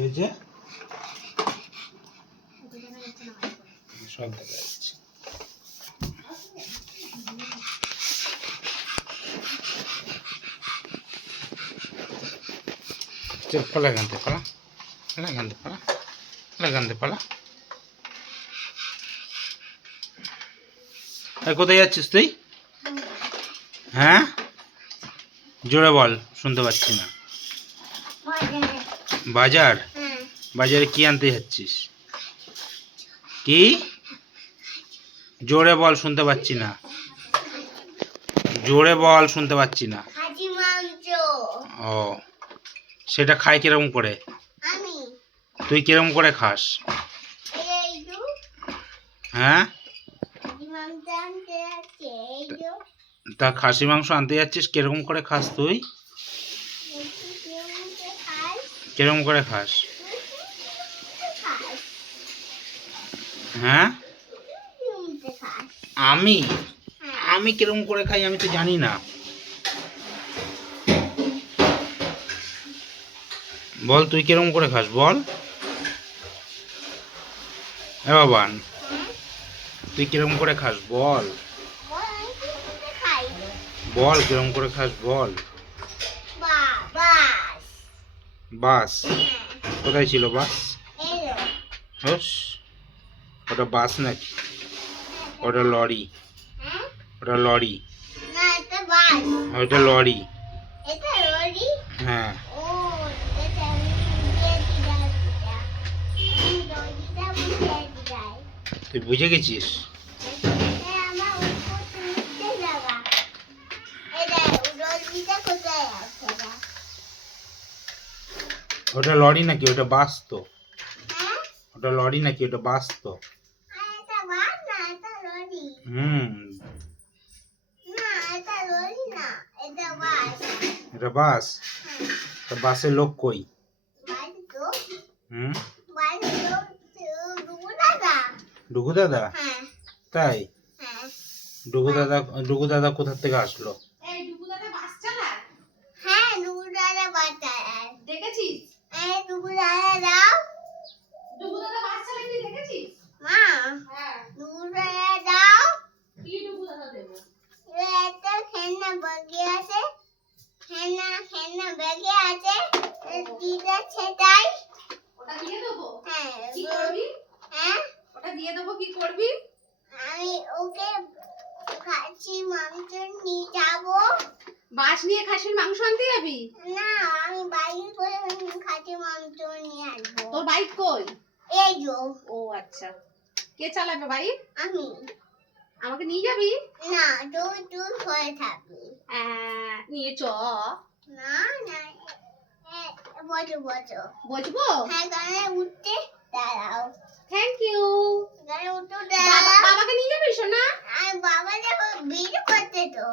হয়েছে? সব দেখা যাচ্ছে। চল পালা গানতে পালা, পালা গানতে পালা, পালা গানতে পালা। কোথায় যাচ্ছিস তুই? হ্যাঁ, জোরে বল, শুনতে পাচ্ছি না। বাজার? বাজারে কি আনতে যাচ্ছিস? কি? জোরে বল, শুনতে পাচ্ছি না। জোরে বল, শুনতে পাচ্ছি না। ও, সেটা খাই কিরকম করে? তুই কিরকম করে খাস? হ্যাঁ, তা খাসি মাংস আনতে যাচ্ছিস, কিরকম করে খাস তুই? কিরকম করে খাস? হ্যাঁ, আমি আমি কিরকম করে খাই আমি তো জানি না। বল তুই কিরকম করে খাস, বল। এ বাবান, তুই কিরকম করে খাস বল। বল কিরকম করে খাস বল। বাস? কোথায় ছিল বাস? ওটা বাস নাকি? ওটা লরি। ওটা লরি। ওটা লরি। হ্যাঁ, তুই বুঝে গেছিস? ওটা লরি নাকি? ওটা বাস তো। ওটা লরি নাকি? ওটা বাস তো। হুম, এটা বাস। তা বাসে লোক কই? হুম, ডুগু দাদা? তাই? ডুগু দাদা কোথা থেকে আসলো? বাস নিয়ে খাসির মাংস আনতে যাবি? না, আমি বাইক করে খাসির মাংস নিয়ে আসবো। তোর বাইক কই? এই যো। ও আচ্ছা, কে চালাবে বাইক? আমি। আমাকে নিয়ে যাবি? না, তুই ঘরে থাকবি। নিয়ে চ। না না, বসো। বসবো? হ্যাঁ, গানে উঠতে দাঁড়াও। Thank you. গানে উঠতে দাঁড়াও। বাবাকে নিয়ে যাবি সোনা? আর বাবা দেখো ভিডিও করতে তো।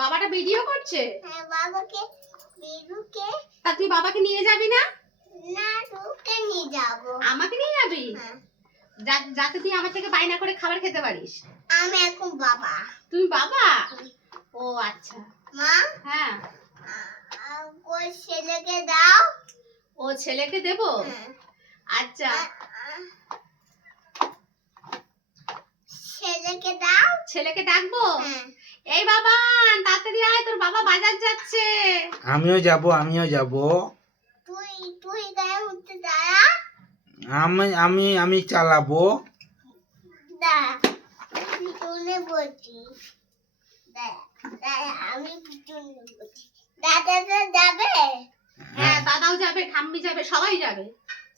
বাবাটা ভিডিও করছে? হ্যাঁ, বাবাকে ভিডিওকে। তা তুই বাবাকে নিয়ে যাবি না? না, তোকে নিয়ে যাবো। আমাকে নিয়ে যাবি? হ্যাঁ। যাতে তুই আমার থেকে বায়না করে খাবার খেতে পারিস। আমি এখন বাবা। তুমি বাবা? ও আচ্ছা। মা? হ্যাঁ। ওই ছেলেকে দাও। ও ছেলেকে দেবো? হ্যাঁ। আচ্ছা। ছেলেকে দাও। ছেলেকে ডাকবো? হ্যাঁ। এই বাবা, তাড়াতাড়ি আয়, তোর বাবা বাজার যাচ্ছে। আমিও যাব। তুই গায়ে উঠতে দাঁড়া। আমি চালাবো। পিছনে বলছি। আমি পিছনে বলছি। দাদা যাবে? হ্যাঁ, দাদাও যাবে, ঠাম্মি যাবে, সবাই যাবে।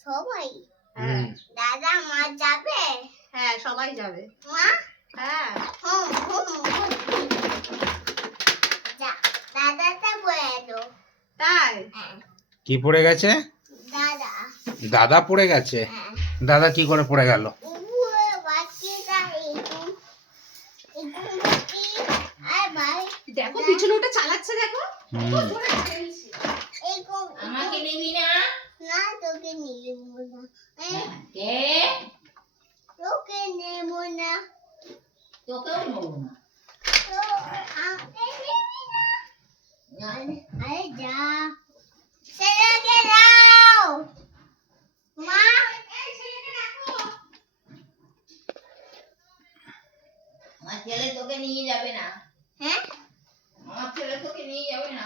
সবাই? হুম, দাদা মা যাবে? হ্যাঁ, সবাই যাবে। মা? হ্যাঁ। দাদাটা পড়ে গেল। তাই? কি পড়ে গেছে? দাদা। দাদা পড়ে গেছে? দাদা কি করে পড়ে গেল? দেখো পিছনে ওটা চালাচ্ছে, দেখো। আমাকে নিবি না? না, তোকে নিব না। তোকে নেব না। তোকেও নেবো না। আমাকে নিবি না? আরে যা, ছেলেকে দাও। ছেলে তোকে নিয়ে যাবে না। হ্যাঁ আমার ছেলে তোকে নিয়ে যাবে না।